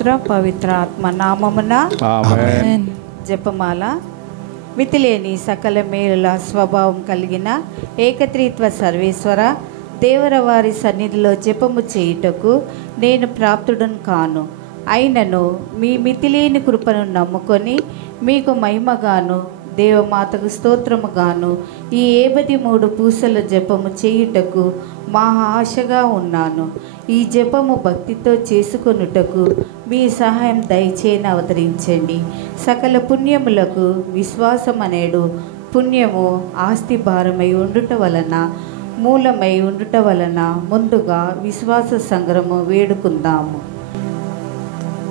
పుత్ర పవిత్ర ఆత్మ నామమున ఆమేన్. జపమాల. మితిలేని సకల మేలుల స్వభావం కలిగిన ఏకత్రిత్వ సర్వేశ్వర దేవర వారి సన్నిధిలో జపము చేయుటకు నేను ప్రాప్తుడను కాను. అయినను మీ మితిలేని కృపను నమ్ముకొని మీకు మహిమగాను దేవమాతకు స్తోత్రముగాను ఈ 53 పూసల జపము చేయుటకు మహా ఆశగా ఉన్నాను. ఈ జపము భక్తితో చేసుకొనుటకు మీ సహాయం దయచేయని అవతరించండి. సకల పుణ్యములకు విశ్వాసం అనేడు పుణ్యము ఆస్తి భారమై ఉండుట వలన మూలమై ఉండుట వలన ముందుగా విశ్వాస సంగ్రహము వేడుకుందాము.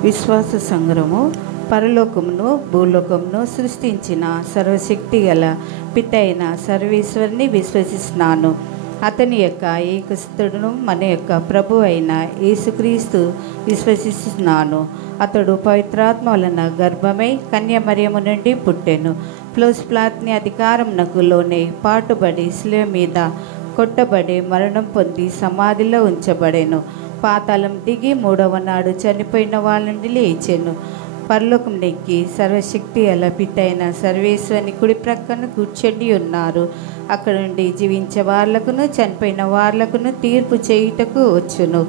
విశ్వాస సంగ్రహము. పరలోకమును భూలోకమును సృష్టించిన సర్వశక్తి గల పిత అయిన సర్వేశ్వరుని విశ్వసిస్తున్నాను. అతని యొక్క ఏకస్తుడును మన యొక్క ప్రభు అయిన యేసుక్రీస్తు విశ్వసిస్తున్నాను. అతడు పవిత్రాత్మ వలన గర్భమై కన్యమరియము నుండి పుట్టెను. ప్లాత్ని అధికారమునకు లోనే పాటుబడి శిలువ మీద కొట్టబడి మరణం పొంది సమాధిలో ఉంచబడెను. పాతాళం దిగి 3వ నాడు చనిపోయిన వాళ్ళ నుండి లేచెను. పరలోకం నెక్కి సర్వశక్తి గల పిత అయిన సర్వేశ్వరుని కుడి ప్రక్కన కూర్చొని ఉన్నారు. అక్కడ నుండి జీవించే వాళ్ళకును చనిపోయిన వాళ్ళకును తీర్పు చేయుటకు వచ్చును.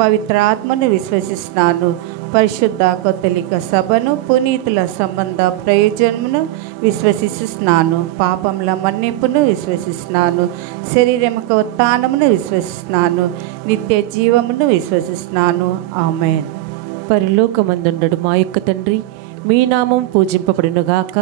పవిత్ర ఆత్మను విశ్వసిస్తున్నాను. పరిశుద్ధ కథలిక సభను పునీతుల సంబంధ ప్రయోజనమును విశ్వసిస్తున్నాను. పాపముల మన్నింపును విశ్వసిస్తున్నాను. శరీరముక ఉత్థానమును విశ్వసిస్తున్నాను. నిత్య జీవమును విశ్వసిస్తున్నాను. ఆమేన్. పరలోకమందుండడు మా యొక్క తండ్రి, మీ నామం పూజింపబడునుగాక,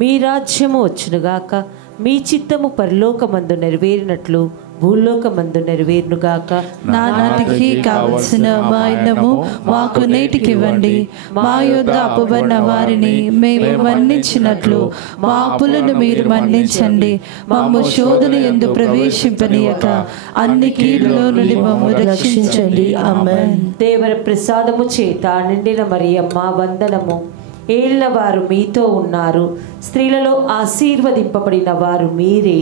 మీ రాజ్యము వచ్చునుగాక, మీ చిత్తము పరలోకమందు నెరవేరినట్లు భూలోకమందు నెరవేరునుగాక. నానాటికి కావలసిన మాయనము మాకు నేటికి ఇవ్వండి. మా యొద్ద అప్పుబడిన వారిని మేము మన్నించినట్లు మా అప్పులను మీరు మన్నించండి. మమ్ము శోధన యందు ప్రవేశింపనీయక అన్ని కీడులో నుండి మమ్ము రక్షించండి. ఆమేన్. దేవర ప్రసాదము చేత నిండిన మరియమ్మ వందనము. ఏలిన వారు మీతో ఉన్నారు. స్త్రీలలో ఆశీర్వదింపబడిన వారు మీరే.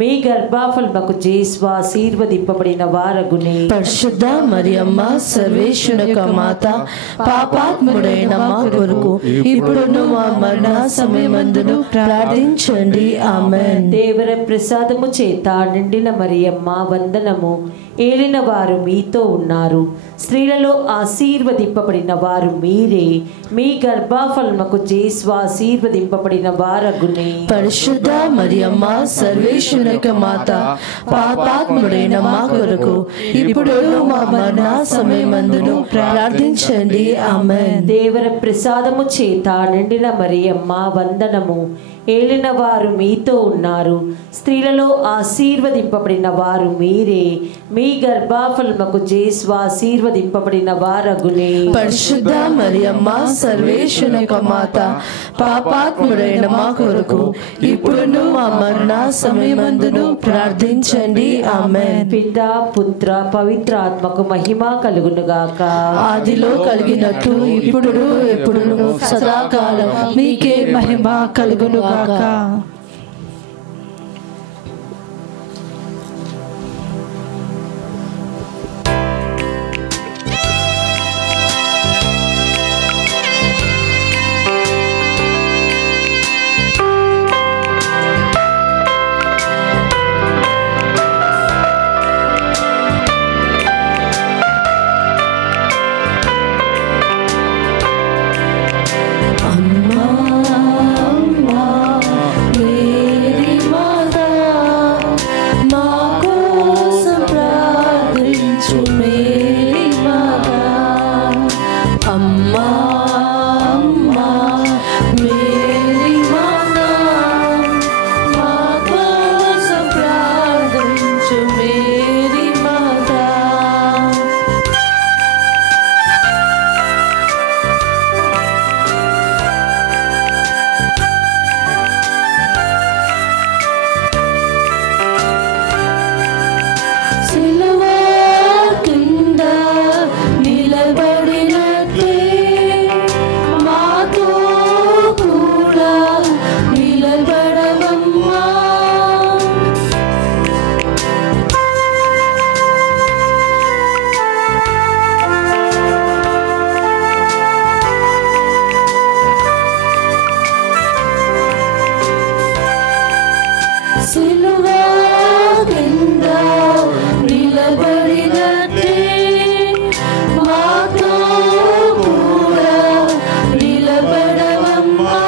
మీ గర్భఫలముకు జేసు ఆశీర్వదింపబడిన వారగునే. పరిశుద్ధ మరియమ్మ సర్వేశ్వరుని యొక్క మాత, పాపాత్ముడైన మా కొరకు ఇప్పుడును మా మరణ సమయమందును ప్రార్థించండి. ఆమేన్. దేవర ప్రసాదము చేత నిండిన మరియమ్మ వందనము. ఏలిన వారు మీతో ఉన్నారు. స్త్రీలలో ఆశీర్వదింపబడిన వారు మీరే. మీ గర్భఫలముకు జేసు ఆశీర్వదింపబడిన వారగునే. పరిశుద్ధ మరియమ్మ సర్వేశ్వరుని యొక్క మాత, పాపాత్ముడైన మా కొరకు ఇప్పుడు మా మరణ సమయమందును ప్రార్థించండి. ఆమేన్. దేవర ప్రసాదము చేత నిండిన మరియమ్మ వందనము. ఏలిన వారు మీతో ఉన్నారు. స్త్రీలలో ఆశీర్వదింపబడిన వారు మీరే. మీ గర్భఫలముకు జేసు ఆశీర్వదింపబడిన వారగునే. పరిశుద్ధ మరియమ్మ సర్వేశ్వరుని యొక్క మాత, పాపాత్ముడైన మా కొరకు ఇప్పుడును మా మరణ సమయమందును ప్రార్థించండి. ఆమేన్. పితా పుత్ర పవిత్ర ఆత్మకు మహిమ కలుగునుగాక. ఆదిలో కలిగినట్టు ఇప్పుడు ఎప్పుడును సదాకాలం నీకే మహిమ కలుగునుగాక. అమ్మా అమ్మా సిలువ కింద నిలబడినట్టే మాతో కూడా నిలబడవమ్మా.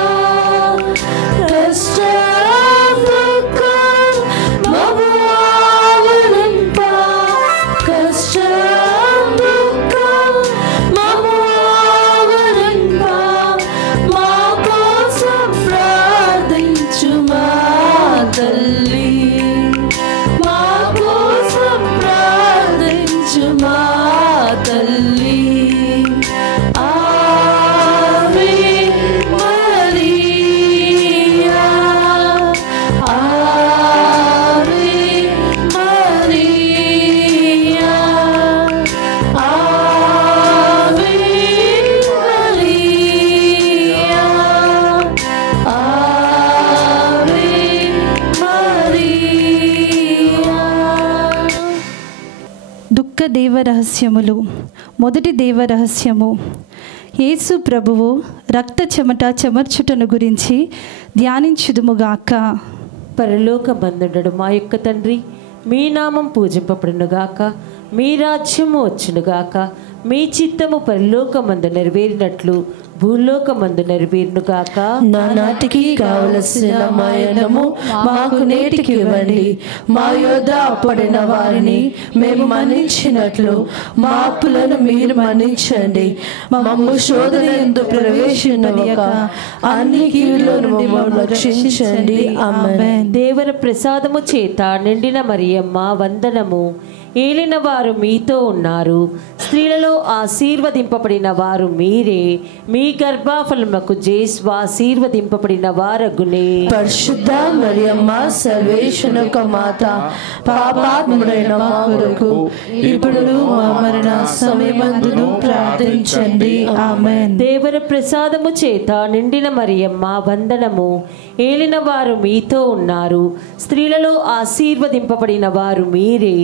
కష్టం దుఃఖం మము ఆవరింప, కష్టం దుఃఖం మము ఆవరింప, మా కోసం ప్రార్థించు మా తల్లి, మా కోసం ప్రార్థించు మా తల్లి. ఆవే మరియా, ఆవే మరియా, ఆవే మరియా, ఆవే మరియా. దుఃఖ దేవరహస్యములు. మొదటి దేవరహస్యము, యేసు ప్రభువు రక్త చెమట చెమర్చుటను గురించి ధ్యానించుదుముగాక. పరలోకమందుండడు మా యొక్క తండ్రి, మీ నామం పూజింపబడునుగాక, మీ రాజ్యము వచ్చునుగాక, మీ చిత్తము పరలోకమందు నెరవేరినట్లు భూలోకమందు నెరవేరునుగాక. నానాటికి కావలసిన మాయనము మాకు నేటికి ఇవ్వండి. మా యొద్ద అప్పడిన వారిని మేము మన్నించినట్లు మా అప్పులను మీరు మన్నించండి. మమ్ము శోధన యందు ప్రవేశింపనీయక అన్ని కీడుల నుండి మమ్మల్ని రక్షించండి. ఆమేన్. దేవర ప్రసాదము చేత నిండిన మరియమ్మ వందనము. ఏలిన వారు మీతో ఉన్నారు, స్త్రీలలో ఆశీర్వదింపబడిన వారు మీరే, మీ గర్భఫలముకు జేసు ఆశీర్వదింపబడిన వారగునే. పరిశుద్ధ మరియమ్మ సర్వేశ్వరుని మాత, పాపాత్ముడైన మా కొరకు ఇప్పుడు మా మరణ సమయమందును ప్రార్థించండి. ఆమేన్. దేవర ప్రసాదము చేత నిండిన మరియమ్మ వందనము. ఏలిన వారు మీతో ఉన్నారు, స్త్రీలలో ఆశీర్వదింపబడిన వారు మీరే,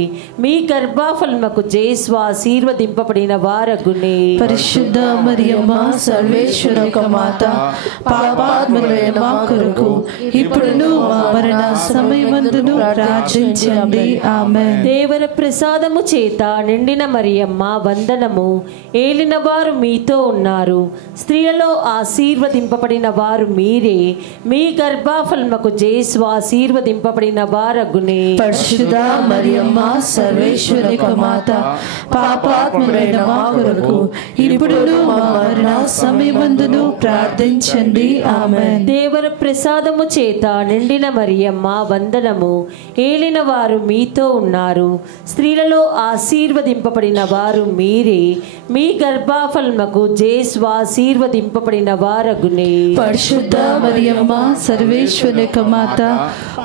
మీ గర్భఫలముకు జేసు ఆశీర్వదింపబడిన వారగునే. పరిశుద్ధ మరియమ్మ సర్వేశ్వరుని మాత, పాపాత్ముడైన మా కొరకు ఇప్పుడు మా మరణ సమయమందును ప్రార్థించండి. ఆమేన్. దేవర ప్రసాదము చేత నిండిన మరియమ్మ వందనము. ఏలిన వారు మీతో ఉన్నారు, స్త్రీలలో ఆశీర్వదింపబడిన వారు మీరే, మీ గర్భఫలముకు జేసు ఆశీర్వదింపబడిన వారగునే. పరిశుద్ధ మరియమ్మ సర్వేశ్వరుని మాత, పాపాత్ముడైన మా కొరకు ఇప్పుడు మా మరణ సమయమందును ప్రార్థించండి. ఆమేన్. దేవర ప్రసాదము చేత నిండిన మరియమ్మ వందనము. ఏలిన వారు మీతో ఉన్నారు, స్త్రీలలో ఆశీర్వదింపబడిన వారు మీరే, మీ గర్భఫలముకు జేసు ఆశీర్వదింపబడిన వారగునే. పరిశుద్ధ మరియమ్మ సర్వేశ్వరుని మాత,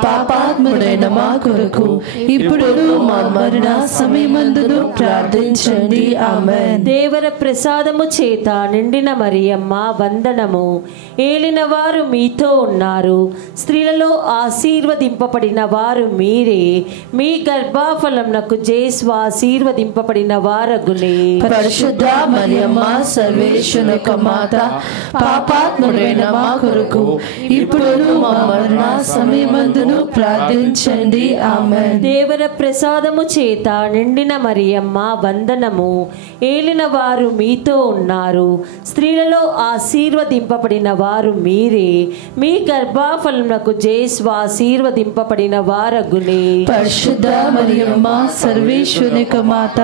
పాపాత్ముడైన మా కొరకు ఇప్పుడు మా మరణ సమయమందును ప్రార్థించండి. ఆమేన్. దేవర ప్రసాదము చేత నిండిన మరియమ్మ వందనము. ఏలిన వారు మీతో ఉన్నారు, స్త్రీలలో ఆశీర్వదింపబడిన వారు మీరే, మీ గర్భఫలమునకు జేసు ఆశీర్వదింపబడిన వారగునే. పరిశుద్ధ మరియమ్మ సర్వేశ్వరుని మాత, పాపాత్ముడైన మా కొరకు ఇప్పుడు మా మరణ సమయమందును ప్రార్థించండి. ఆమేన్. దేవర ప్రసాదము చేత నిండిన మరియమ్మ వందనము. ఏలిన వారు మీతో ఉన్నారు, స్త్రీలలో ఆశీర్వదింపబడిన వారు మీరే, మీ గర్భఫలమునకు జేసు ఆశీర్వదింపబడిన వారగునే. పరిశుద్ధ మరియమ్మ సర్వేశ్వరుని మాత,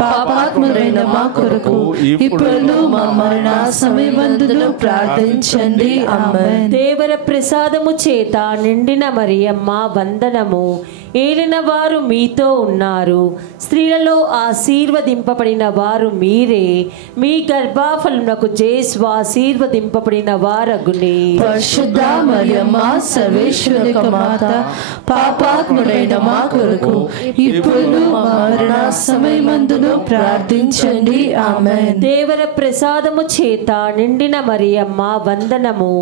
పాపాత్ముడైన మా కొరకు ఇప్పుడు మా మరణ సమయమందును ప్రార్థించండి. ఆమేన్. దేవర ప్రసాదము చేత నిండిన మరియమ్మ వందనము. ఏలిన వారు మీతో ఉన్నారు, స్త్రీలలో ఆశీర్వదింపబడిన వారు మీరే, మీ గర్భఫలమునకు జేసు ఆశీర్వదింపబడిన వారగునే. పరిశుద్ధ మరియమ్మ సర్వేశ్వరుని మాత, పాపాత్ముడైన మా కొరకు ఇప్పుడు మా మరణ సమయమందును ప్రార్థించండి. ఆమేన్. దేవర ప్రసాదము చేత నిండిన మరియమ్మ వందనము.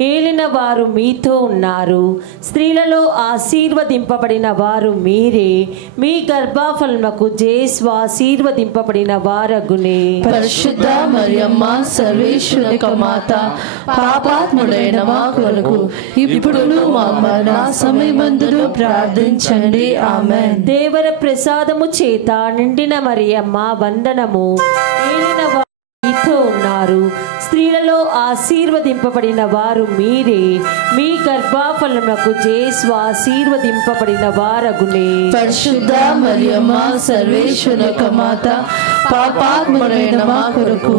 ఏలిన వారు మీతో ఉన్నారు. స్త్రీలలో ఆశీర్వదింపబడిన వారు మీరే. మీ గర్భఫలమునకు జేసు ఆశీర్వదింపబడిన వారగునే. పరిశుద్ధ మరియమ్మ సర్వేశ్వరుని మాత, పాపాత్ముడైన మా కొరకు ఇప్పుడును మా మరణ సమయమందును ప్రార్థించండి. ఆమేన్. దేవర ప్రసాదము చేత నిండిన మరియమ్మ వందనము. ఏలిన వారు మీతో ఉన్నారు. స్త్రీలలో ఆశీర్వదింపబడిన వారు మీరే. మీ గర్భఫలమునకు జేసు ఆశీర్వదింపబడిన వారగునే. పరిశుద్ధ మరియమ్మ సర్వేశ్వరుని మాత, పాపాత్ముడైన మా కొరకు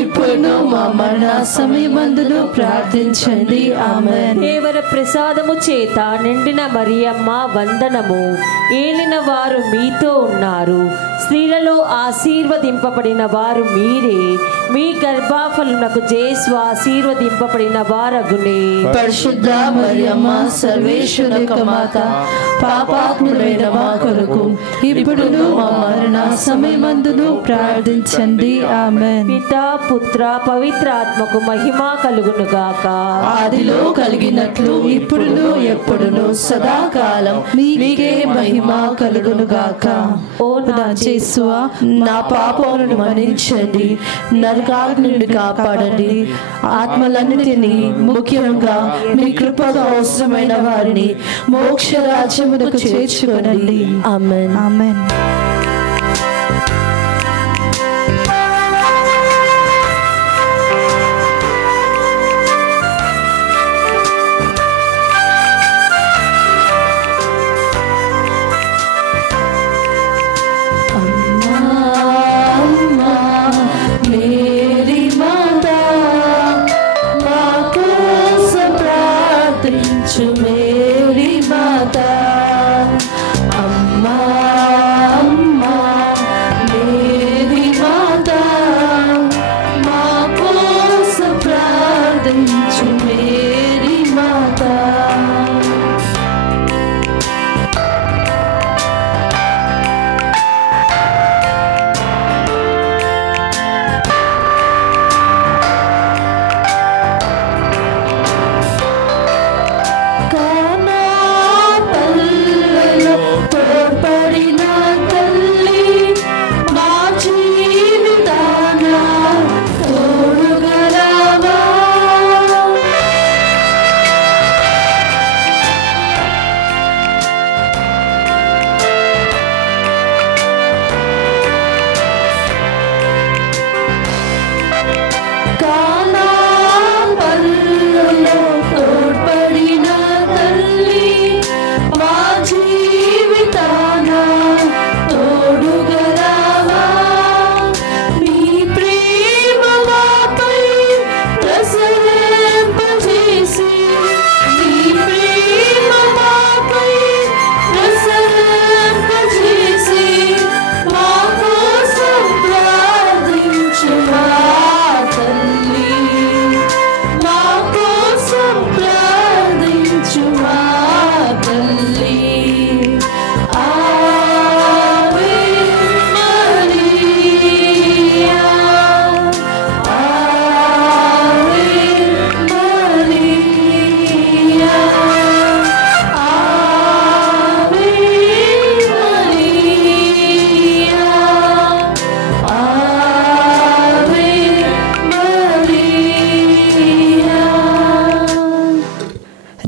ఇప్పుడును మా మరణ సమయమందును ప్రార్థించండి. ఆమేన్. దేవర ప్రసాదము చేత నిండిన మరియమ్మ వందనము. ఏలిన వారు మీతో ఉన్నారు. స్త్రీలలో ఆశీర్వదింపబడిన వారు మీరే. మీ గర్భఫలమునకు జేసు ఆశీర్వదింపబడిన వారగునే. పరిశుద్ధ మరియమ్మ సర్వేశ్వరుని మాత, పాపాత్ముడైన మా కొరకు ఇప్పుడును మా మరణ సమయమందును ప్రార్థించండి. ఆమేన్. పితా పుత్ర పవిత్ర ఆత్మకు మహిమ కలుగును గాక. ఆదిలో కలిగినట్లు ఇప్పుడును ఎప్పుడును సదాకాలం నీకే మహిమ కలుగును గాక. ఓ నా యేసువా, నా పాపములను మన్నించండి, నరకాగ్ని నుండి కాపాడండి, ఆత్మలన్నిటినీ ముఖ్యంగా మీ కృపకు అవసరమైన వారిని మోక్ష రాజ్యమునకు చేర్చుకొనండి. ఆమేన్. ఆమేన్. మేరీ మాత, అమ్మా అమ్మా మేరీ మాత, మా కోసం ప్రార్థించు మేరీ మాత.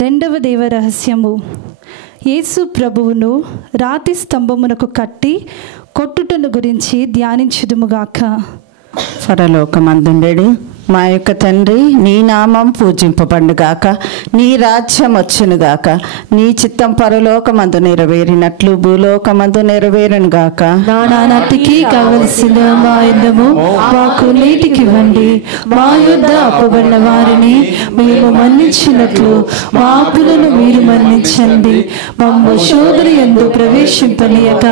రెండవ దేవ రహస్యము. యేసు ప్రభువును రాతి స్తంభమునకు కట్టి కొట్టుటను గురించి ధ్యానించుదుముగాక. పరలోకమందుండెడు మా యొక్క తండ్రి, నీ నామం పూజింపబడుగాక, నీ రాజ్యం వచ్చునుగాక, నీ చిత్తం పరలోకమందు నెరవేరినట్లు భూలోకమందు నెరవేరునుగాక. నానాటికి కావలసిన మా యుద్ధము మాకు నీటికివ్వండి, మా యుద్ధ అప్పుబడిన వారిని మేము మన్నించినట్లు మా అప్పులను మీరు మన్నించండి. మమ్ము శోధన యందు ప్రవేశింపనీయక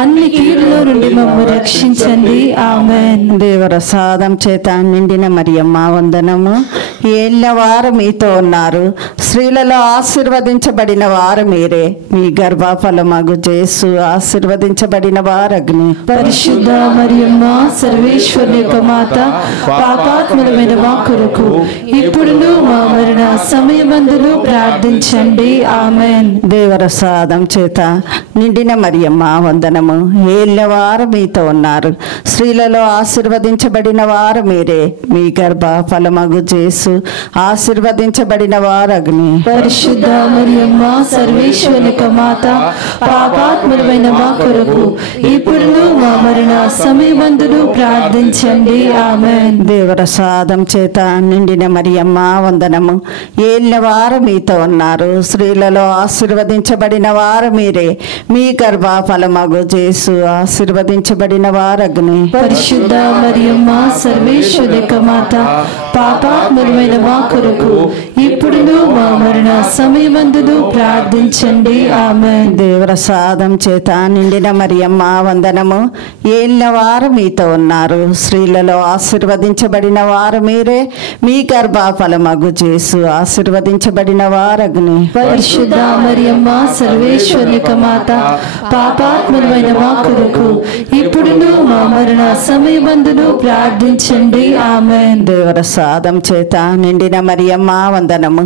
అన్ని కీడుల నుండి మమ్ము రక్షించండి. ఆమేన్. దేవరసాదం చేత నిండిన మరియమ్మ వందనము. ఏళ్ళ వారు మీతో ఉన్నారు, స్త్రీలలో ఆశీర్వదించబడిన వారు మీరే, మీ గర్భఫలమగు యేసు ఆశీర్వదించబడిన వారగ్ని. పరిశుద్ధ మరియమ్మ సర్వేశ్వరుని యొక్క మాత, పాపాత్ములమైన మా కొరకు ఇప్పుడును మా మరణ సమయమందును ప్రార్థించండి. ఆమేన్. దేవరసాదం చేత నిండిన మరియమ్మ వందనము. ఏళ్ళవారు మీతో ఉన్నారు, స్త్రీలలో ఆశీర్వదించబడిన వారు మీరే, మీ గర్భ ఫలమగు యేసు ఆశీర్వదించబడిన వారగ్ని. పరిశుద్ధ మరియమ్మ సర్వేశ్వరుని యొక్క మాత, పాపాత్ములమైన మా కొరకు ఇప్పుడును మా మరణ సమయమందును ప్రార్థించండి. ఆమేన్. దేవరసాదం చేత నిండిన మరియమ్మ వందనము. ఏళ్ళవారు మీతో ఉన్నారు, స్త్రీలలో ఆశీర్వదించబడిన వారు మీరే, మీ గర్భ ఫలమగు యేసు ఆశీర్వదించబడిన వారగ్ని. పరిశుద్ధ మరియమ్మ సర్వేశ్వరుని యొక్క మాత, పాపాత్ములమైన మా కొరకు ఇప్పుడును మా మరణ సమయమందును ప్రార్థించండి. ఆమేన్. దేవరసాదం చేత నిండిన మరియమ్మ వందనము. ఏళ్ళవారు మీతో ఉన్నారు, స్త్రీలలో ఆశీర్వదించబడిన వారు మీరే, మీ గర్భ ఫలమగు యేసు ఆశీర్వదించబడిన వారగ్ని. పరిశుద్ధ మరియమ్మ సర్వేశ్వరుని యొక్క మాత, పాపాత్ములమైన మా కొరకు ఇప్పుడును మా మరణ సమయమందును ప్రార్థించండి. ఆమేన్. దేవరసాదం చేత నిండిన మరియమ్మ వందనము.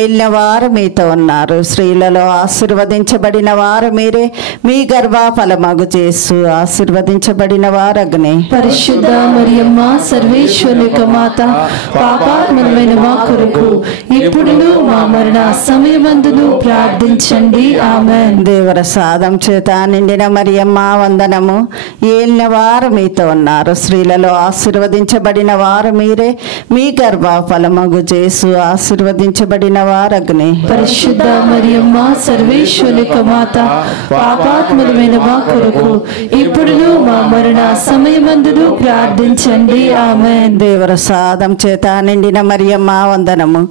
ఏళ్ళవారు మీతో ఉన్నారు, స్త్రీలలో ఆశీర్వదించబడిన వారు మీరే, మీ గర్భ ఫలమగు యేసు ఆశీర్వదించబడిన వారగ్ని. పరిశుద్ధ మరియమ్మ సర్వేశ్వరుని యొక్క మాత, పాపాత్ములమైన మా కొరకు ఇప్పుడును మా మరణ సమయమందును ప్రార్థించండి. ఆమేన్. దేవరసాదం చేత నిండిన మరియమ్మ వందనము. ఏళ్ళవారు మీతో ఉన్నారు, స్త్రీలలో ఆశీర్వదించబడిన వారు మీరే, మీ గర్భ ఫలమగు యేసు ఆశీర్వదించబడిన వారగ్ని. పరిశుద్ధ మరియమ్మ సర్వేశ్వరుని యొక్క మాత, పాపాత్ములమైన మా కొరకు ఇప్పుడును మా మరణ సమయమందును ప్రార్థించండి. ఆమేన్. దేవరసాదం చేత నిండిన మరియమ్మ వందనము.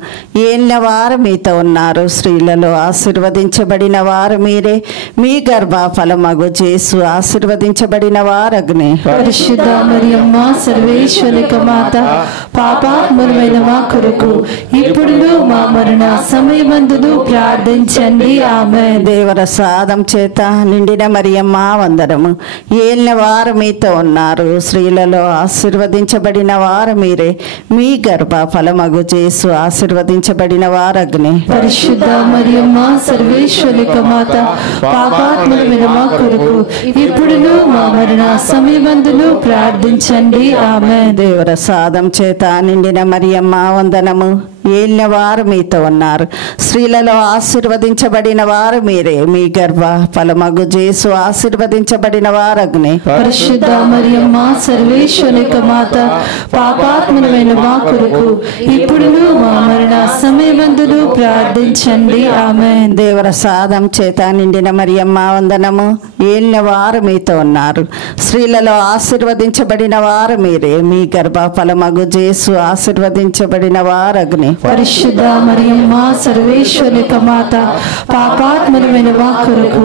ఏళ్ళవారు మీతో ఉన్నారు, స్త్రీలలో ఆశీర్వదించబడిన వారు మీరే, మీ గర్భ ఫలమగు యేసు ఆశీర్వదించబడిన వారగ్ని. పరిశుద్ధ మరియమ్మ సర్వేశ్వరుని యొక్క మాత, పాపాత్ములమైన మా కొరకు ఇప్పుడును మా మరణ సమయమందును ప్రార్థించండి. ఆమేన్. దేవరసాదం చేత నిండిన మరియమ్మ వందనము. ఏళ్ళవారు మీతో ఉన్నారు, స్త్రీలలో ఆశీర్వదించబడిన వారు మీరే, మీ గర్భ ఫలమగు యేసు ఆశీర్వదించబడిన వారగ్ని. పరిశుద్ధ మరియమ్మ సర్వేశ్వరుని యొక్క మాత, పాపాత్ములమైన మా కొరకు ఇప్పుడును మా మరణ సమయమందును ప్రార్థించండి. ఆమేన్. దేవరసాదం చేత నిండిన మరియమ్మ వందనము. ఏళ్ళవారు మీతో ఉన్నారు, స్త్రీలలో ఆశీర్వదించబడిన వారు మీరే, మీ గర్భ ఫలమగు యేసు ఆశీర్వదించబడిన వారగ్ని. పరిశుద్ధ మరియమ్మ సర్వేశ్వరుని యొక్క మాత, పాపాత్ములమైన మా కొరకు ఇప్పుడును మా మరణ సమయమందును ప్రార్థించండి. ఆమేన్. దేవరసాదం చేత నిండిన మరియమ్మ వందనము. ఏళ్ళవారు మీతో ఉన్నారు, స్త్రీలలో ఆశీర్వదించబడిన వారు మీరే, మీ గర్భ ఫలమగు యేసు ఆశీర్వదించబడిన వారగ్ని. పరిశుద్ధ మరియమ్మ సర్వేశ్వరుని యొక్క మాత, పాపాత్ములమైన మా కొరకు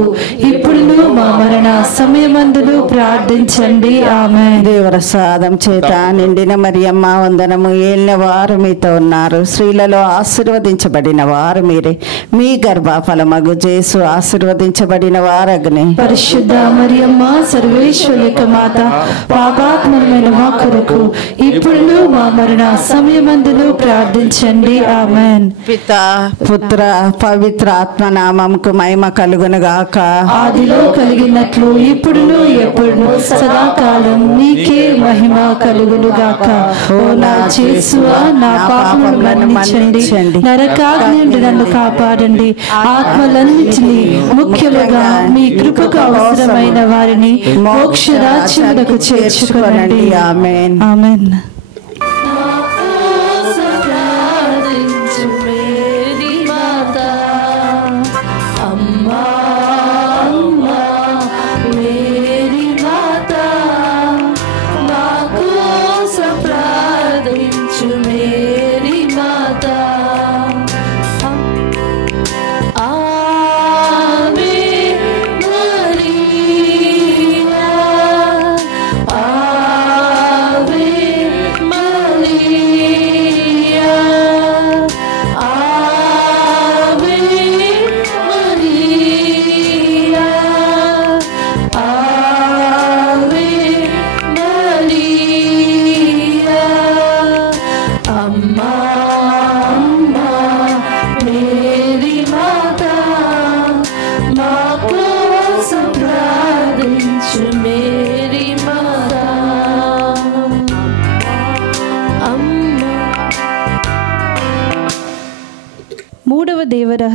ఇప్పుడును మా మరణ సమయమందును ప్రార్థించండి. ఆమేన్. దేవరసాదం చేత నిండిన మరియమ్మ వందనము. ఏళ్ళవారు మీతో ఉన్నారు, స్త్రీలలో ఆశీర్వదించబడిన వారు మీరే, మీ గర్భ ఫలమగు యేసు ఆశీర్వదించబడిన వారగ్ని. పరిశుద్ధ మరియమ్మ సర్వేశ్వరుని యొక్క మాత, పాపాత్ములమైన మా కొరకు ఇప్పుడును మా మరణ సమయమందును ప్రార్థించండి. ఆమేన్. పిత పుత్ర పవిత్ర ఆత్మ నామముకు మహిమ కలుగునుగాక. ఆదిలో కలిగినట్లు ఇప్పుడును ఎప్పుడును సదాకాలం నీకే మహిమ కలుగునుగాక. ఓ నా యేసువా, నా పాపములను మన్నించండి, నరకాగ్ని నుండి నన్ను కాపాడండి, ఆత్మలన్నిటినీ ముఖ్యముగా మీ కృపకు అవసరమైన వారిని మోక్ష రాజ్యములకు చేర్చుకోనండి. ఆమేన్. ఆమేన్.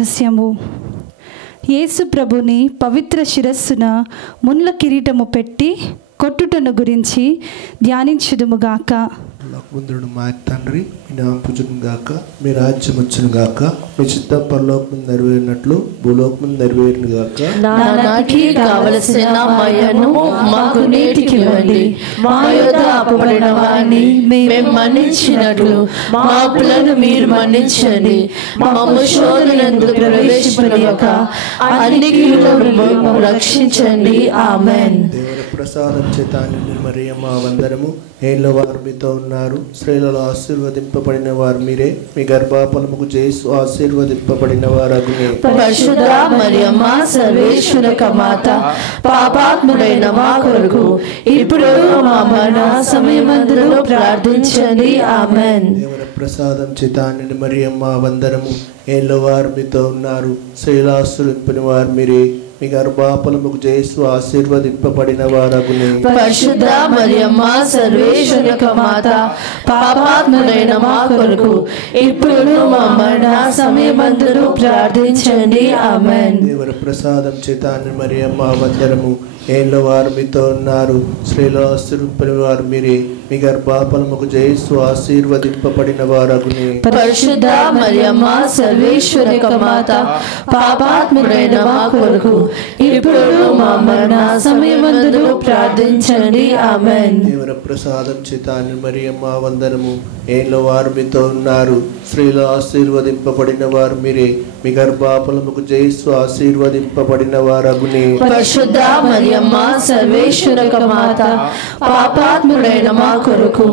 రహస్యము. యేసు ప్రభుని పవిత్ర శిరస్సున ముళ్ళ కిరీటము పెట్టి కొట్టుటను గురించి ధ్యానించుదుముగాక. ముందుడు మా తండ్రి, మీ నామం పూజను గాక, మీ రాజ్యం వచ్చును గాక, మీ చిత్తం పరలోకం నెరవేరినట్లు భూలోకం నెరవేరును గాక. నానాటికి కావలసిన మయను మాకు నేటికి ఇవ్వండి. మా యొద్ద అప్పబడిన వారిని మేము మన్నించినట్లు మా అప్పులను మీరు మన్నించండి. మమ్ము శోధనయందు ప్రవేశింపనివ్వక అన్ని కీడులను రక్షించండి. ఆమేన్. దేవుని ప్రసాదం చేత నిండిన మరియమ్మ వందనము. ఏళ్ళ వారు మీతో ఉన్నారు, స్త్రీలలో ఆశీర్వదింపబడిన వారు మీరే, మీ గర్భఫలముకు యేసు ఆశీర్వదింపబడిన వారగునే. పరిశుద్ధ మరియమ్మ సర్వేశ్వర మాత, పాపాత్ముడైన మా కొరకు ఇప్పుడు మా మరణ సమయమందు ప్రార్థించండి. ఆమేన్. దేవుని ప్రసాదం చేత నిండిన మరియమ్మ వందనము. ఏళ్ళ వారు మీతో ఉన్నారు, స్త్రీలలో ఆశీర్వదింపని వారు మీరే, మీ గర్భఫలముకు యేసు ఆశీర్వదింపబడిన వారగునే. పరిశుద్ధ మరియమ్మ సర్వేశ్వర మాత, పాపాత్ముడైన మా కొరకు ఇప్పుడు మా మరణ సమయమందు ప్రార్థించండి. ఆమేన్. దేవుని ప్రసాదం చేత మరియమ్మ వందనము. ఏళ్ళ వారు మీతో ఉన్నారు, స్త్రీలలో ఆశీర్వదింపని వారు మీరే, మీ గర్భఫలముకు యేసు ఆశీర్వదింపబడిన వారగునే. పరిశుద్ధ మరియమ్మ సర్వేశ్వర మాత, పాపాత్ముడైన మా కొరకు ఇప్పుడు మా మరణ సమయమందు ప్రార్థించండి. ఆమేన్. దేవుని ప్రసాదం చేత మరియమ్మ వందనము. ఏళ్ళ వారు మీతో ఉన్నారు, స్త్రీలలో ఆశీర్వదింపబడిన వారు మీరే, మీ గర్భఫలముకు యేసు ఆశీర్వదింపబడిన వారగునే. పరిశుద్ధ మరియమ్మ సర్వేశ్వర మాత, పాపాత్ముడైన మా కొరకు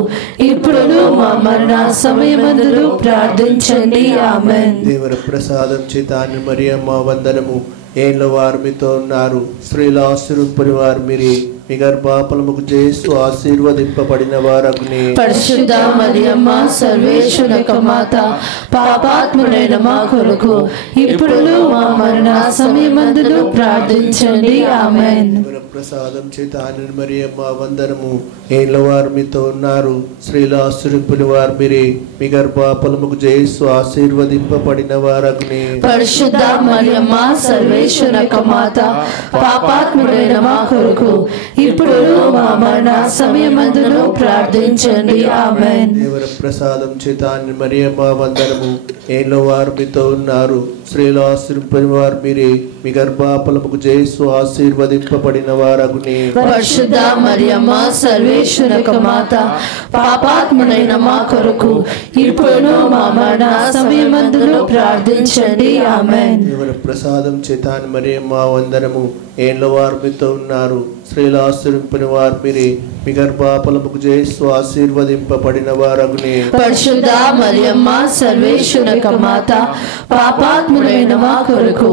ఇప్పుడు మా మరణ సమయమందు ప్రార్థించండి. ఆమేన్. దేవుని ప్రసాదం చేత మరియమ్మ వందనము. ఏళ్ళ వారు మీతో ఉన్నారు, స్త్రీలు ఆశీర్వదింపని వారు మీరే, మీ గర్భఫలముకు యేసు ఆశీర్వదింపబడిన వారగునే. పరిశుద్ధ మరియమ్మ సర్వేశ్వర మాత, పాపాత్ముడైన మా కొరకు ఇప్పుడు మా మరణ సమయమందు ప్రార్థించండి. ఆమేన్. దేవుని ప్రసాదం చేత మరియమ్మ వందనము. ఏళ్ళ వారు మీతో ఉన్నారు, స్త్రీలు ఆశీర్వదింపని వారు మీరే, మీ గర్భఫలముకు యేసు ఆశీర్వదింపబడిన వారగునే. పరిశుద్ధ మరియమ్మ సర్వేశ్వర మాత, పాపాత్ముడైన మా కొరకు ఇప్పుడు మా మరణ సమయమందు ప్రార్థించండి. ఆమేన్. దేవుని ప్రసాదం చేత మరియమ్మ వందనము. ఏళ్ళ వారు మీతో ఉన్నారు, స్త్రీలు ఆశీర్వదింపని వారు మీరే, మీ గర్భఫలముకు యేసు ఆశీర్వదింపబడిన వారగునే. పరిశుద్ధ మరియమ్మ సర్వేశ్వర మాత, పాపాత్ముడైన మా కొరకు ఇప్పుడు మా మరణ సమయమందు ప్రార్థించండి. ఆమేన్. దేవుని ప్రసాదం చేత మరియమ్మ వందనము. ఏళ్ళ వారు మీతో ఉన్నారు, స్త్రీలు ఆశీర్వదింపని వారు మీరే, మీ గర్భఫలముకు యేసు ఆశీర్వదింపబడిన వారగునే. పరిశుద్ధ మరియమ్మ సర్వేశ్వర మాత, పాపాత్ముడైన మా కొరకు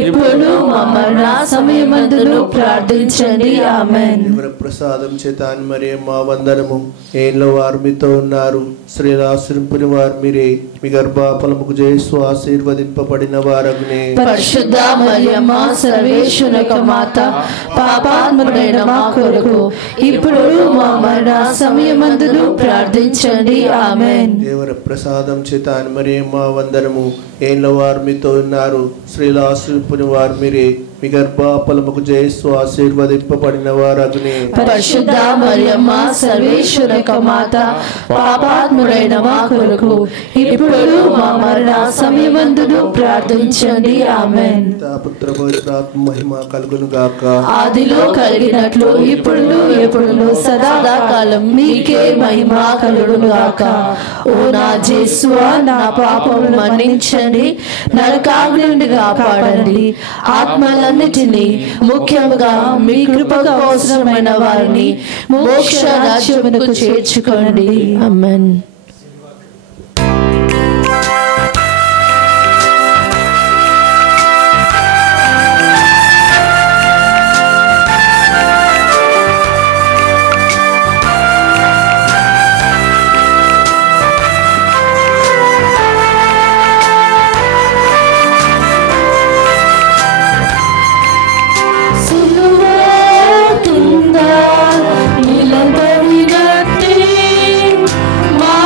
ఇప్పుడు మా మరణ సమయమందు ప్రార్థించండి. ఆమేన్. దేవుని ప్రసాదం చేత మరియమ్మ వందనము. ఏళ్ళ వారు మీతో ఉన్నారు, స్త్రీలు ఆశీర్వదింపని వారు మీరే, మీ గర్భఫలముకు యేసు ఆశీర్వదింపబడిన వారగునే. పరిశుద్ధ మరియమ్మ సర్వేశ్వర మాత, పాపాత్ముడైన మా కొరకు ఇప్పుడు మా మరణ సమయమందు ప్రార్థించండి. ఆమేన్. దేవుని ప్రసాదం చేత మరియమ్మ వందనము. ఏళ్ళ వారు మీతో ఉన్నారు, స్త్రీలు ఆశీర్వదింపని వారు మీరే, మీ గర్భఫలముకు యేసు ఆశీర్వదింపబడిన వారగునే. పరిశుద్ధ మరియమ్మ సర్వేశ్వర మాత, పాపాత్ముడైన మా కొరకు ఇప్పుడు మా మరణ సమయమందు ప్రార్థించండి. ఆమేన్. పుత్ర పవిత్రాత్మ మహిమ కలుగును గాక. ఆదిలో కలిగినట్లు ఇప్పుడు ఎప్పుడు సదాకాలం మీకే మహిమ కలుగును గాక. ఓ నా యేసువా, నా పాపములు మన్నించండి, నరకాగ్ని నుండి కాపాడండి, ఆత్మలన్నిటినీ ముఖ్యంగా మీ కృపకు అవసరమైన వారిని మోక్ష రాజ్యమునకు చేర్చుకోండి. ఆమేన్. నిలబడినట్టే మా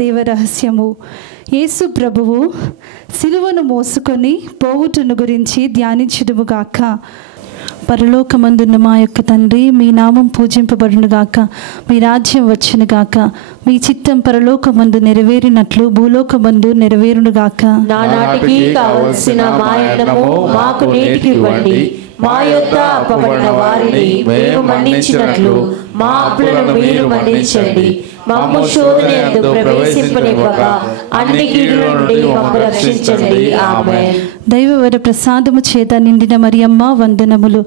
దేవ రహస్యము. యేసు ప్రభువు సిలువను మోసుకొని పోవుటను గురించి ధ్యానించుదుముగాక. పరలోకమందున్న మా యొక్క తండ్రి, మీ నామం పూజింపబడునుగాక, మీ రాజ్యం వచ్చునుగాక, మీ చిత్తం పరలోకమందు నెరవేరినట్లు భూలోకమందు నెరవేరునుగాక. నానాటికి కావలసిన మా అన్నము మాకు నేటికి ఇవ్వండి. మా యొద్ద అప్పబడిన వారిని మేము మన్నించినట్లు మా అప్పులను మీరు మన్నించండి. మమ్ము శోధనయందు ప్రవేశింపనివ్వక అన్ని కీడుల నుండి మమ్ము రక్షించండి. ఆమేన్. దైవవర ప్రసాదము చేత నిండిన మరియమ్మ వందనములు.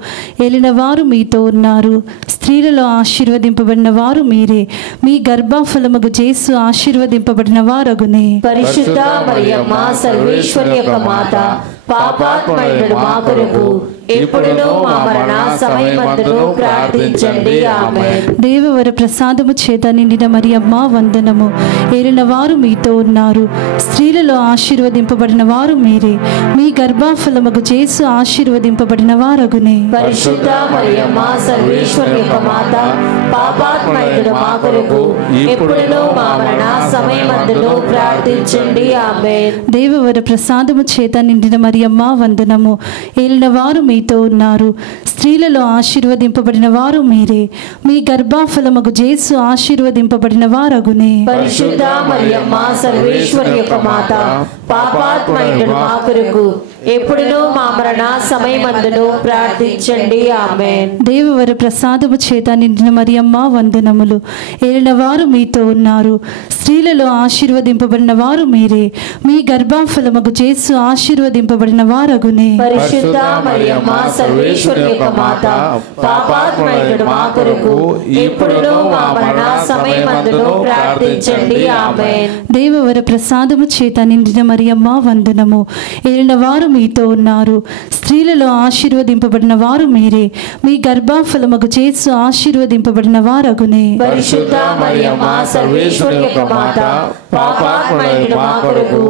ఏలిన వారు మీతో ఉన్నారు, స్త్రీలలో ఆశీర్వదింపబడిన వారు మీరే. మీ గర్భఫలముగు యేసు ఆశీర్వదింపబడిన వారగునే. పరిశుద్ధ మరియమ్మ సర్వేశ్వరి యొక్క మాత, పాపాత్మయుడు మా కొరకు ఇప్పుడును మా మరణ సమయమందును ప్రార్థించండి. ఆమేన్. దేవవర ప్రసాదము చేత నిండిన మరియమ్మ వందనము. ఏలిన వారు మీతో ఉన్నారు, స్త్రీలలో ఆశీర్వదింపబడిన వారు మీరే. మీ గర్భఫలముగు యేసు ఆశీర్వదింపబడిన వారగునే. పరిశుద్ధ మరియమ్మ సర్వేశ్వరి యొక్క మాత, పాపాత్మయుడు మా కొరకు ఇప్పుడును మా మరణ సమయమందును ప్రార్థించండి. ఆమేన్. దేవవర ప్రసాదము చేత నిండిన మరియమ్మ వందనము. ఏలిన వారు మీతో ఉన్నారు, స్త్రీలలో ఆశీర్వదింపబడిన వారు మీరే. మీ గర్భఫలముగు యేసు ఆశీర్వదింపబడిన వారగునే. పరిశుద్ధ మరియమ్మ సర్వేశ్వరి యొక్క మాత, పాపాత్మయుడు మా కొరకు ఎప్పుడును మా మరణ సమయమందును ప్రార్థించండి. ఆమేన్. దేవవర ప్రసాదము చేత నిండిన మరియమ్మ వందనములు. ఏలిన వారు మీతో ఉన్నారు, స్త్రీలలో ఆశీర్వదింపబడిన వారు మీరే. మీ గర్భఫలముగు యేసు ఆశీర్వదింపబడిన వారగునే. పరిశుద్ధ మరియమ్మ సర్వేశ్వరి యొక్క మాత, పాపాత్మయుడు మా కొరకు ఎప్పుడును మా మరణ సమయమందును ప్రార్థించండి. ఆమేన్. దేవవర ప్రసాదము చేత నిండిన మరియమ్మ వందనము. ఏలిన వారు మీతో ఉన్నారు, స్త్రీలలో ఆశీర్వదింపబడిన వారు మీరే. మీ గర్భఫలముగు యేసు ఆశీర్వదింపబడిన వారగునే. పరిశుద్ధ మరియమ్మ సర్వేశ్వరి యొక్క మాత, పాపాత్మయుడు మా కొరకు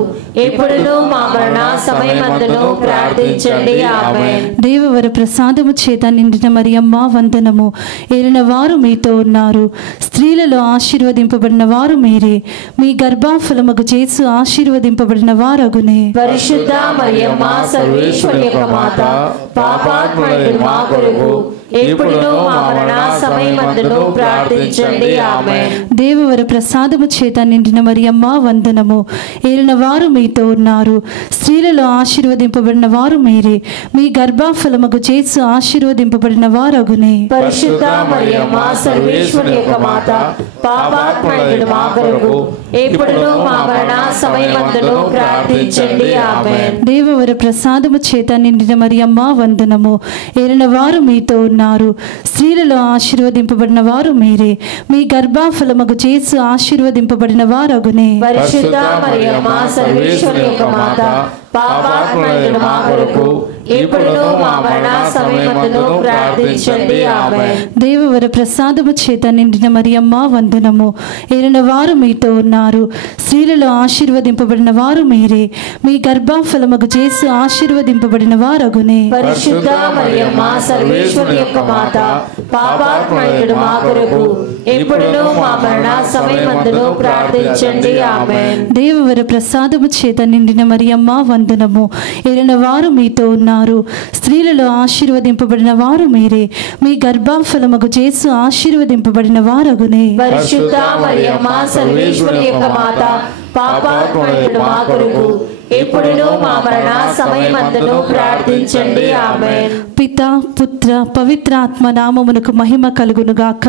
ఎప్పుడును మా మరణ సమయమందును ప్రార్థించండి. ఆమేన్. దేవవర ప్రసాదము చేత నిండిన మరియమ్మ వందనము. ఏలిన వారు మీతో ఉన్నారు, స్త్రీలలో ఆశీర్వదింపబడిన వారు మీరే. మీ గర్భఫలముగు యేసు ఆశీర్వదింపబడిన వారగునే. పరిశుద్ధ మరియమ్మ సర్వేశ్వరి యొక్క మాత, పాపాత్మయుడు మా కొరకు ఎప్పుడును మా మరణ సమయమందును ప్రార్థించండి. ఆమేన్. దేవవర ప్రసాదము చేత నిండిన మరియమ్మ వందనము. ఏలిన వారు మీతో ఉన్నారు, స్త్రీలలో ఆశీర్వదింపబడిన వారు మీరే. మీ గర్భఫలముగు యేసు ఆశీర్వదింపబడిన వారగునే. పరిశుద్ధ మరియమ్మ సర్వేశ్వరి యొక్క మాత, పాపాత్మయుడు మా కొరకు ఎప్పుడును మా మరణ సమయమందును ప్రార్థించండి. ఆమేన్. దేవవర ప్రసాదము చేత నిండిన మరియమ్మ వందనము. ఏలిన వారు మీతో ఉన్నారు, స్త్రీలలో ఆశీర్వదింపబడిన వారు మీరే. మీ గర్భఫలముగు యేసు ఆశీర్వదింపబడిన వారగునే. పరిశుద్ధ మరియమ్మ సర్వేశ్వరి యొక్క మాత, పాపాత్మయుడు మా కొరకు ఎప్పుడును మా మరణ సమయమందును ప్రార్థించండి. ఆమేన్. దేవవర ప్రసాదము చేత నిండిన మరియమ్మ వందనము. ఏలిన వారు మీతో ఉన్నారు, స్త్రీలలో ఆశీర్వదింపబడిన వారు మీరే. మీ గర్భఫలముగు యేసు ఆశీర్వదింపబడిన వారగునే. పరిశుద్ధ మరియమ్మ సర్వేశ్వరి యొక్క మాత, పాపాత్మయుడు మా కొరకు ఎప్పుడును మా మరణ సమయమందును ప్రార్థించండి. ఆమేన్. దేవవర ప్రసాదము చేత నిండిన మరియమ్మ వందనము. ఏలిన వారు మీతో ఉన్నారు, స్త్రీలలో ఆశీర్వదింపబడిన వారు మీరే. మీ గర్భఫలముగు యేసు ఆశీర్వదింపబడిన వారగునే. పరిశుద్ధ మరియమ్మ సర్వేశ్వరి యొక్క మాత, పాపాత్మయుడు మా కొరకు ఎప్పుడును మా మరణ సమయమందును ప్రార్థించండి. ఆమేన్. పితా, పుత్ర, పవిత్రాత్మ నామమునకు మహిమ కలుగునుగాక.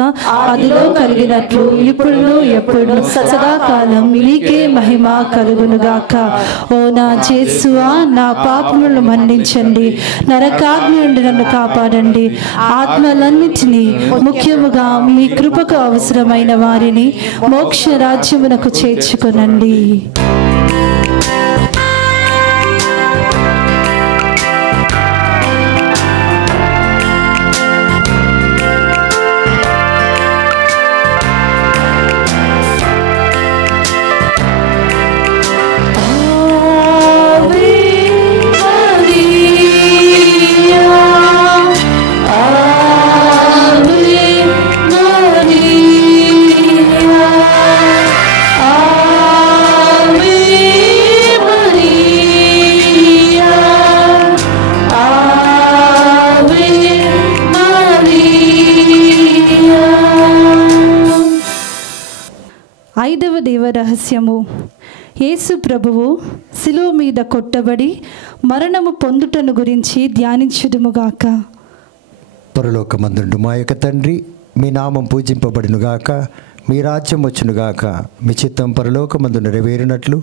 అదిలో కలిగినట్లు ఇప్పుడును ఎప్పుడును సదాకాలం మీకే మహిమ కలుగునుగాక. ఓ నా యేసువా, నా పాపములను మన్నించండి, నరకాగ్ని నుండి నన్ను కాపాడండి. ఆత్మలన్నిటినీ, ముఖ్యముగా మీ కృపకు అవసరమైన వారిని మోక్ష రాజ్యమునకు చేర్చుకొనండి. Maria, ఐదవ దేవ రహస్యము. యేసు ప్రభువు శిలువ మీద కొట్టబడి మరణము పొందుటను గురించి ధ్యానించుదుముగాక. పరలోకమందుండు మా యొక్క తండ్రి, మీ నామం పూజింపబడునుగాక, మీ రాజ్యం వచ్చునుగాక, మీ చిత్తం పరలోకమందు నెరవేరినట్లు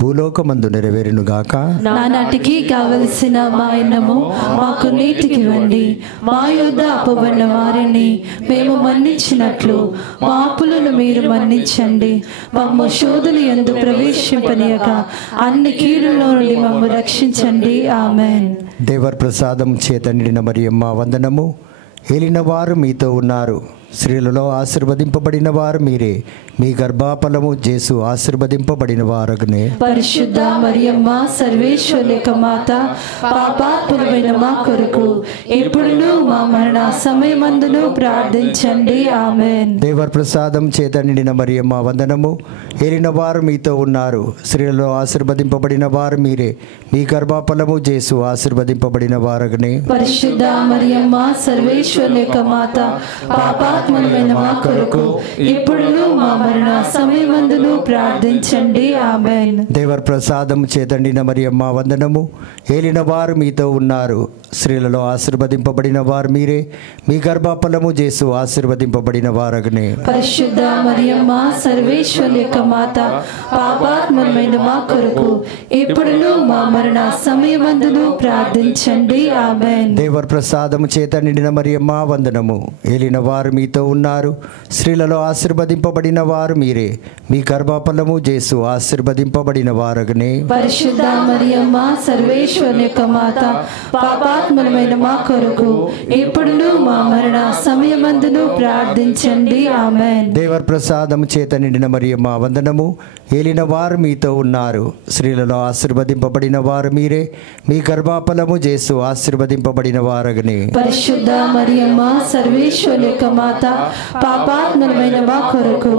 భూలోకమందు నెరవేరునుగాక. నానాటికి కావలసిన మా అన్నము మాకు నేటికి ఇవ్వండి. మా యొద్ద అప్పుబడిన వారిని మేము మన్నించినట్లు మా అప్పులను మీరు మన్నించండి. మమ్ము శోధన యందు ప్రవేశింపనీయక అన్ని కీడులో నుండి మమ్ము రక్షించండి. ఆమేన్. దేవర్ ప్రసాదం చేత నిండిన మరియమ్మ వందనము. ఏలిన వారు మీతో ఉన్నారు, స్త్రీలలో ఆశీర్వదింపబడిన వారు మీరే, మీ గర్భఫలము యేసు ఆశీర్వదింపబడిన వారగునే. పరిశుద్ధ మరియమ్మ సర్వేశ్వరి యొక్క మాత, పాపాత్ములమైన మా కొరకు ఎప్పుడును మా మరణ సమయమందును ప్రార్థించండి. ఆమేన్. దేవర్ ప్రసాదం చేత నిండిన మరియమ్మ వందనము. ఏలిన వారు మీతో ఉన్నారు, స్త్రీలలో ఆశీర్వదింపబడిన వారు మీరే, మీ గర్భఫలము యేసు ఆశీర్వదింపబడిన వారగునే. పరిశుద్ధ మరియమ్మ సర్వేశ్వరి యొక్క మాత, పాపాత్ములమైన మా కొరకు ఎప్పుడును మా మరణ సమయమందును ప్రార్థించండి. ఆమేన్. దేవర్ ప్రసాదం చేతండిన మరియమ్మ వందనము. ఏలిన వారు మీతో ఉన్నారు, స్త్రీలలో ఆశీర్వదింపబడిన వారు మీరే, మీ గర్భఫలము యేసు ఆశీర్వదింపబడిన వారగునే. పరిశుద్ధ మరియమ్మ సర్వేశ్వరి యొక్క మాత, పాపాత్ములమైన మా కొరకు ఎప్పుడును మా మరణ సమయమందును ప్రార్థించండి. ఆమేన్. దేవర్ ప్రసాదం చేత నిండిన మరియమ్మ వందనము. ఏలిన వారు మీతో ఉన్నారు, స్త్రీలలో ఆశీర్వదింపబడిన వారు మీరే, మీ గర్భఫలము యేసు ఆశీర్వదింపబడిన వారగునే. పరిశుద్ధ మరియమ్మ సర్వేశ్వరి యొక్క మాత, పాపాత్ములమైన మా కొరకు ఎప్పుడును మా మరణ సమయమందును ప్రార్థించండి. ఆమేన్. దేవర్ ప్రసాదం చేత నిండిన మరియమ్మ వందనము. ఏలిన వారు మీతో ఉన్నారు, స్త్రీలలో ఆశీర్వదింపబడిన వారు మీరే, మీ గర్భఫలము యేసు ఆశీర్వదింపబడిన వారగునే. పరిశుద్ధ మరియమ్మ సర్వేశ్వరి యొక్క మాత, పాపాత్ములమైన మా కొరకు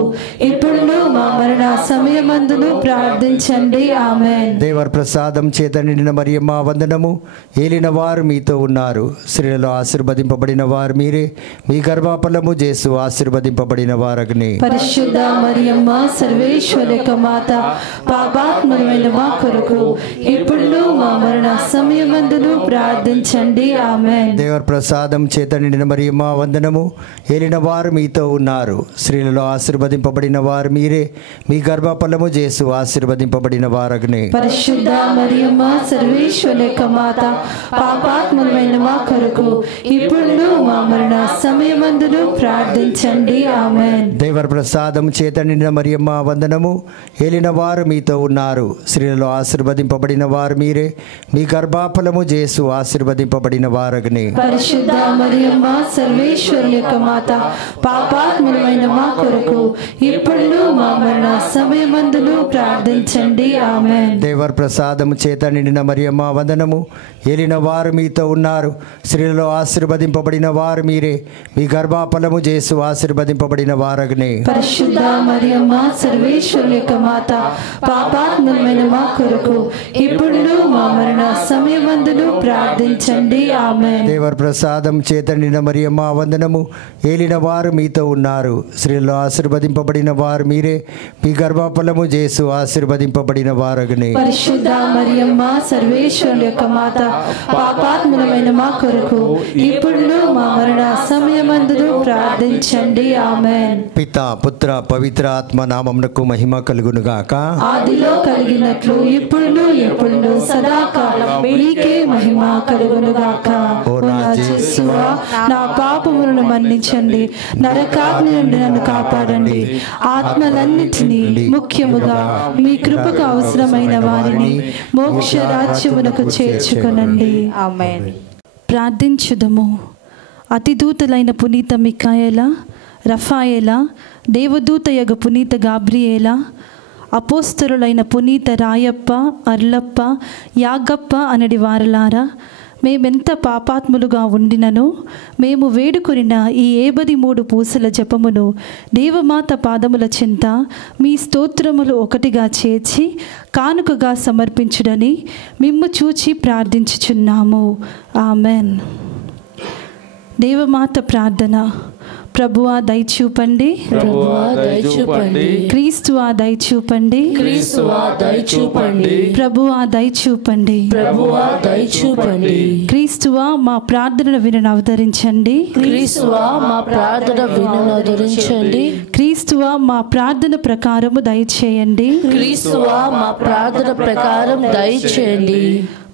ఇప్పుడును మా మరణ సమయమందును ప్రార్థించండి. ఆమేన్. దేవర్ ప్రసాదం చేత నిండిన మరియమ్మ వందనము. ఏలిన వారు మీతో ఉన్నారు, స్త్రీలలో ఆశీర్వదింపబడిన వారు మీరే, మీ గర్భఫలము యేసు ఆశీర్వదింపబడిన వారగునే. పరిశుద్ధ మరియమ్మ సర్వేశ్వరి యొక్క మాత, పాపాత్ములమైన మా కొరకు ఇప్పుడును మా మరణ సమయమందును ప్రార్థించండి. ఆమేన్. దేవర్ ప్రసాదం చేత నిండిన మరియమ్మ వందనము. ఏలిన వారు మీతో ఉన్నారు, స్త్రీలలో ఆశీర్వదింపబడిన వారు మీరే, మీ గర్భఫలము యేసు ఆశీర్వదింపబడిన వారగునే. పరిశుద్ధ మరియమ్మ సర్వేశ్వరి యొక్క మాత, పాపాత్ములమైన మా కొరకు ఇప్పుడును మా మరణ సమయమందును ప్రార్థించండి. ఆమేన్. దేవర్ ప్రసాదం చేత నిండిన మరియమ్మ వందనము. ఏలిన వారు మీతో ఉన్నారు, స్త్రీలలో ఆశీర్వదింపబడిన వారు మీరే, మీ గర్భఫలము యేసు ఆశీర్వదింపబడిన వారగునే. పరిశుద్ధ మరియమ్మ సర్వేశ్వరి యొక్క మాత, పాపాత్ములమైన మా కొరకు ఇప్పుడును మా మరణ సమయమందును ప్రార్థించండి. ఆమేన్. దేవర్ ప్రసాదం చేత నిండిన మరియమ్మ వందనము. ఏలిన వారు మీతో ఉన్నారు, స్త్రీలలో ఆశీర్వదింపబడిన వారు మీరే, మీ గర్భఫలము యేసు ఆశీర్వదింపబడిన వారగునే. పరిశుద్ధ మరియమ్మ సర్వేశ్వరి యొక్క మాత, పాపాత్ములమైన మా కొరకు ఇప్పుడును మా మరణ సమయమందును ప్రార్థించండి. ఆమేన్. దేవర్ ప్రసాదం చేత నిండిన మరియమ్మ వందనము. ఏలిన వారు మీతో ఉన్నారు, స్త్రీలలో ఆశీర్వదింపబడిన వారు మీరే, మీ గర్భఫలము యేసు ఆశీర్వదింపబడిన వారగునే. పరిశుద్ధ మరియమ్మ సర్వేశ్వరి యొక్క మాత, పాపాత్ములమైన మా కొరకు ఇప్పుడును మా మరణ సమయమందును ప్రార్థించండి. ఆమేన్. పిత పుత్ర పవిత్ర ఆత్మ నామమునకు మహిమ కలుగునుగాక. ఆదిలో కలిగినట్లు ఇప్పుడును ఎప్పుడును సదాకాలం మీకే మహిమ కలుగునుగాక. ఓ నా యేసువా, నా పాపములను మన్నించండి, నరకాగ్ని నుండి నన్ను కాపాడండి, ఆత్మలన్నిటినీ ముఖ్యముగా మీ కృపకు అవసరమైన వారిని మోక్ష రాజ్యమునకు చేర్చుకొనండి. ఆమేన్. ప్రార్థించుదము. అతిదూతలైన పునీత మికాయేల, రఫాయేల, దేవదూతయగ పునీత గాబ్రియేల, అపోస్తలులైన పునీత రాయప్ప, అర్లప్ప, యాగప్ప అనడి వారలారా, మేమెంత పాపాత్ములుగా ఉండినను మేము వేడుకొనిన ఈ 73 పూసల జపమును దేవమాత పాదముల చెంత మీ స్తోత్రములు ఒకటిగా చేర్చి కానుకగా సమర్పించుడని మిమ్ము చూచి ప్రార్థించుచున్నాము. ఆమెన్. దేవమాత ప్రార్థన. ప్రభువా దయచూపండి, ప్రభువా దయచూపండి, క్రీస్తువా దయచూపండి, క్రీస్తువా దయచూపండి, ప్రభువా దయచూపండి, ప్రభువా దయచూపండి, క్రీస్తువా మా ప్రార్థన వినను అవతరించండి, క్రీస్తువా మా ప్రార్థన వినునదరించండి, క్రీస్తువా మా ప్రార్థన ప్రకారము దయచేయండి, క్రీస్తువా మా ప్రార్థన ప్రకారం దయచేయండి.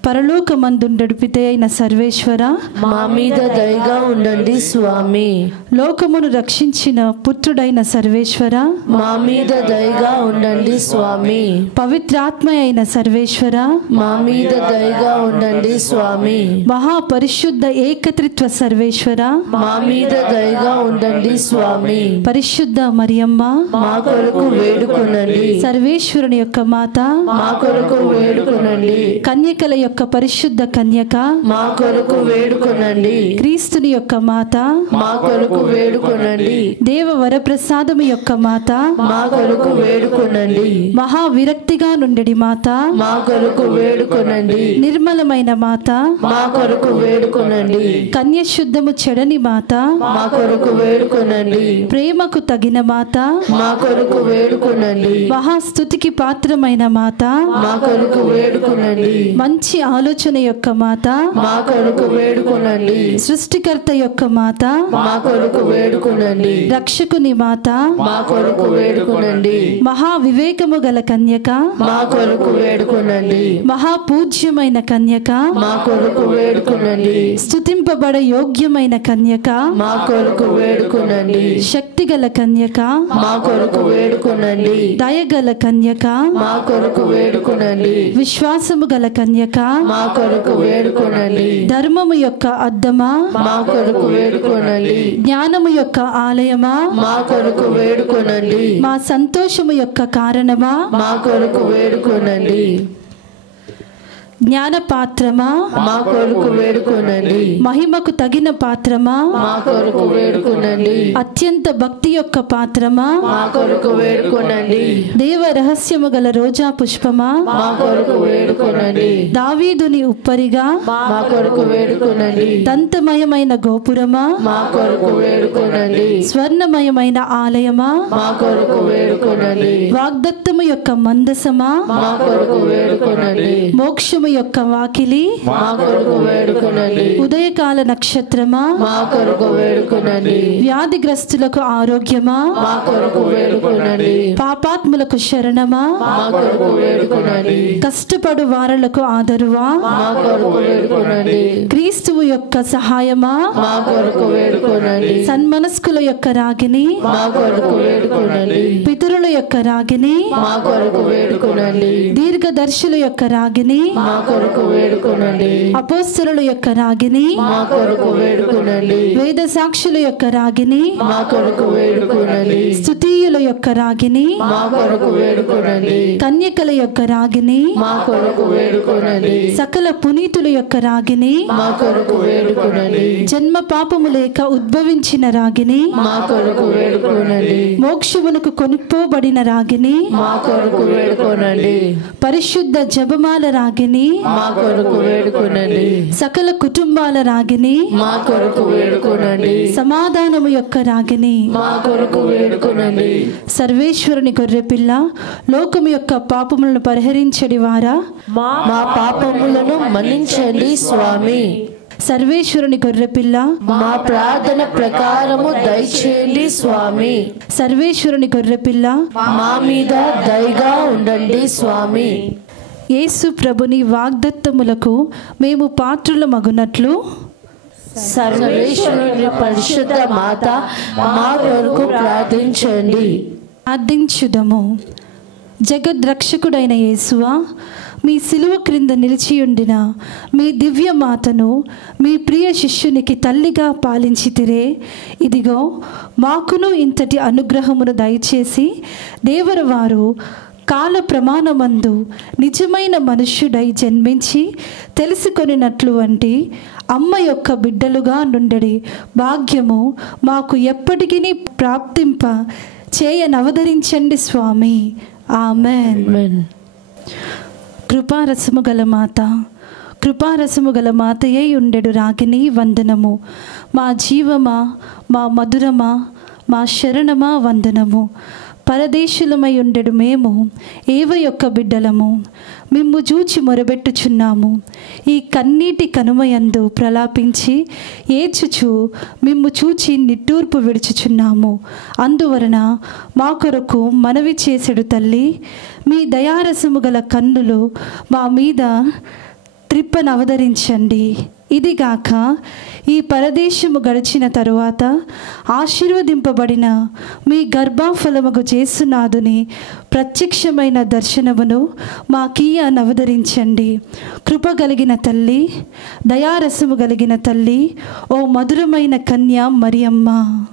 పరలోకమందుండడు పితే అయిన సర్వేశ్వర, మా మీద దయగా ఉండండి స్వామి. లోకమును రక్షించిన పుత్రుడైన సర్వేశ్వర, మా మీద దయగా ఉండండి స్వామి. పవిత్రాత్మ అయిన సర్వేశ్వర, మా మీద దయగా ఉండండి స్వామి. మహాపరిశుద్ధ ఏకత్రిత్వ సర్వేశ్వర, మా మీద దయగా ఉండండి స్వామి. పరిశుద్ధ మరియమ్మ, మా కొరకు వేడుకొనండి. సర్వేశ్వరుని యొక్క మాత, మా కొరకు వేడుకొనండి. కన్యకల యొక్క పరిశుద్ధ కన్యక, మా కొరకు వేడుకొనండి. క్రీస్తుని యొక్క మాత, మా కొరకు వేడుకొనండి. దేవ వరప్రసాదము యొక్క మాత, మా కొరకు వేడుకొనండి. మహా విరక్తిగా నుండెడి మాత, మా కొరకు వేడుకొనండి. నిర్మలమైన మాత, మా కొరకు వేడుకొనండి. కన్యశుద్ధము చెడని మాత, మా కొరకు వేడుకొనండి. ప్రేమకు తగిన మాత, మా కొరకు వేడుకొనండి. మహాస్తుతికి పాత్రమైన మాత, మా కొరకు వేడుకొనండి. మంచి ఆలోచన యొక్క మాత, మా కొరకు వేడుకొనండి. సృష్టికర్త యొక్క మాత, మా కొరకు వేడుకొనండి. రక్షకుని మాత, మా కొరకు వేడుకొనండి. మహా వివేకము గల కన్యక, మా కొరకు వేడుకొనండి. మహా పూజ్యమైన కన్యక, మా కొరకు వేడుకొనండి. స్తుతింపబడ యోగ్యమైన కన్యక, మా కొరకు వేడుకొనండి. శక్తిగల కన్యక, మా కొరకు వేడుకొనండి. దయగల కన్యక, మా కొరకు వేడుకొనండి. విశ్వాసము గల కన్యక, మా కొరకు వేడుకొనండి. ధర్మము యొక్క అద్దమా, మా కొరకు వేడుకొనండి. జ్ఞానము యొక్క ఆలయమా, మా కొరకు వేడుకొనండి. మా సంతోషము యొక్క కారణమా, మా కొరకు వేడుకొనండి. జ్ఞాన పాత్రమా, మా కొరకు వేడుకొనండి. మహిమకు తగిన పాత్రమా, మా కొరకు వేడుకొనండి. అత్యంత భక్తి యొక్క పాత్రమా, మా కొరకు వేడుకొనండి. దేవ రహస్యము గల రోజా పుష్పమా, మా కొరకు వేడుకొనండి. దావీదుని ఉప్పరిగా, మా కొరకు వేడుకొనండి. దంతమయమైన గోపురమా, మా కొరకు వేడుకొనండి. స్వర్ణమయమైన ఆలయమా, మా కొరకు వేడుకొనండి. వాగ్దత్తము యొక్క మందసమా, మా కొరకు వేడుకొనండి. మోక్షము యొక్క వాకిలి, మా కొరకు వేడుకొనండి. ఉదయకాల నక్షత్రమా, మా కొరకు వేడుకొనండి. వ్యాధిగ్రస్తులకు ఆరోగ్యమా, మా కొరకు వేడుకొనండి. పాపాత్ములకు శరణమా, మా కొరకు వేడుకొనండి. కష్టపడు వారలకు ఆదరువా, మా కొరకు వేడుకొనండి. క్రీస్తువు యొక్క సహాయమా, మా కొరకు వేడుకొనండి. సన్మనస్కుల యొక్క రాగిని, మా కొరకు వేడుకొనండి. పితరుల యొక్క రాగిని, మా కొరకు వేడుకొనండి. దీర్ఘదర్శుల యొక్క రాగిని, మా కొరకు వేడుకొనండి. అపోస్తలుల యొక్క రాగిని, మా కొరకు వేడుకొనండి. వేద సాక్షుల యొక్క రాగిని, మా కొరకు వేడుకొనండి. స్తుతీయుల యొక్క రాగిని, మా కొరకు వేడుకొనండి. కన్యకల యొక్క రాగిని, మా కొరకు వేడుకొనండి. సకల పునీతుల యొక్క రాగిని, మా కొరకు వేడుకొనండి. జన్మ పాపము లేక ఉద్భవించిన రాగిని, మా కొరకు వేడుకొనండి. మోక్షమునకు కొనుక్కోబడిన రాగిని, మా కొరకు వేడుకొనండి. పరిశుద్ధ జపమాల రాగిని, మా కొరకు వేడుకొనండి. సకల కుటుంబాల రాగిని, మా కొరకు వేడుకొనండి. సమాధానము యొక్క రాగిని, మా కొరకు వేడుకొనండి. సర్వేశ్వరుని గొర్రెపిల్ల, లోకము యొక్క పాపములను పరిహరించడి వారా, మా పాపములను మన్నించండి స్వామి. సర్వేశ్వరుని గొర్రెపిల్ల, మా ప్రార్థన ప్రకారము దయచేయండి స్వామి. సర్వేశ్వరుని గొర్రెపిల్ల, మా మీద దయగా ఉండండి స్వామి. యేసు ప్రభుని వాగ్దత్తములకు మేము పాత్రుల మగునట్లు, సర్వేశ్వరుని పరిశుద్ధ మాత మా కొరకు ప్రార్థించండి. ప్రార్థించుదము. జగద్రక్షకుడైన యేసువా, మీ సిలువ క్రింద నిలిచియుండిన మీ దివ్య మాతను మీ ప్రియ శిష్యునికి తల్లిగా పాలించితిరే. ఇదిగో మాకును ఇంతటి అనుగ్రహమును దయచేసి దేవరవారు కాల ప్రమాణమందు నిజమైన మనుష్యుడై జన్మించి తెలుసుకొనినట్లు వంటి అమ్మ యొక్క బిడ్డలుగా నుండడి భాగ్యము మాకు ఎప్పటికీ ప్రాప్తింప చేయనవదరించండి స్వామి. ఆమెన్. కృపారసము గల మాత, కృపారసము గల మాతయై ఉండెడు రాగిని వందనము. మా జీవమా, మా మధురమా, మా శరణమా వందనము. పరదేశులమై ఉండెడు మేము ఏవ యొక్క బిడ్డలము, మిమ్ము చూచి మొరబెట్టుచున్నాము. ఈ కన్నీటి కనుమయందు ప్రలాపించి ఏడ్చుచు మిమ్ము చూచి నిట్టూర్పు విడుచుచున్నాము. అందువలన మా కొరకు మనవి చేసెడు తల్లి, మీ దయారసము గల కన్నులు మా మీద త్రిప్పనవతరించండి. ఇదిగాక ఈ పరదేశము గడిచిన తరువాత ఆశీర్వదింపబడిన మీ గర్భఫలముగు యేసునాథుని ప్రత్యక్షమైన దర్శనమును మాకీయ నవతరించండి. కృపగలిగిన తల్లి, దయారసము కలిగిన తల్లి, ఓ మధురమైన కన్య మరియమ్మ.